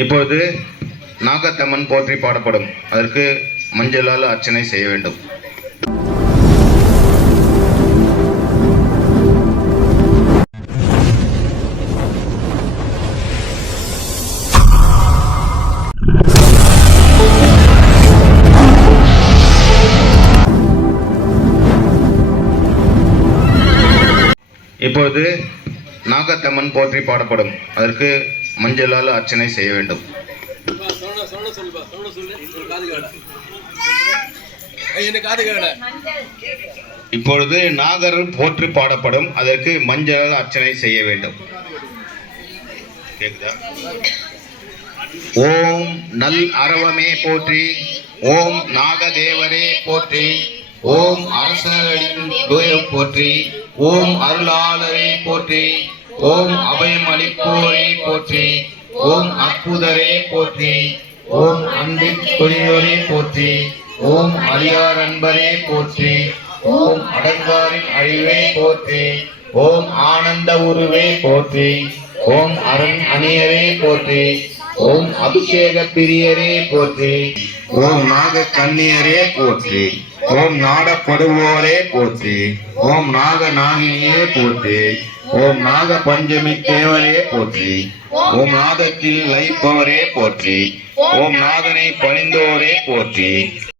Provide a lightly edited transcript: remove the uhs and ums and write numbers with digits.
இப்பொழுது நாகத்தம்மன் போற்றி பாடப்படும். அதற்கு மஞ்சளால் அர்ச்சனை செய்ய வேண்டும். இப்பொழுது நாகத்தம்மன் போற்றி பாடப்படும். அதற்கு மஞ்சளால் அர்ச்சனை செய்ய வேண்டும். இப்பொழுது நாகர் போற்றி பாடப்படும். அதற்கு மஞ்சளால் அர்ச்சனை செய்ய வேண்டும். ஓம் நல் அரவமே போற்றி, ஓம் நாகதேவரே போற்றி, ஓம் அரசரின் போற்றி, ஓம் அருளாளரே போற்றி, ஓம் அபயம் அளிப்போரே போற்றி, ஓம் அற்புதரே போற்றி, ஓம் அன்பின் தொழிலோரே போற்றி, ஓம் அடியார் அன்பரே போற்றி, ஓம் அடங்காரின் அழிவே போற்றி, ஓம் ஆனந்த உருவே போற்றி, ஓம் அரண் அணியரே போற்றி, ஓம் அபிஷேக பிரியரே போற்றி, ஓம் நாக கன்னியரே போற்றி, ஓம் நாடப்படுவோரே போற்றி, ஓம் நாக நாகினியே போற்றி, ஓம் நாக பஞ்சமி தேவரே போற்றி, ஓம் நாதத்தில் லயிப்பவரே போற்றி, ஓம் நாதனை பணிந்தோரே போற்றி,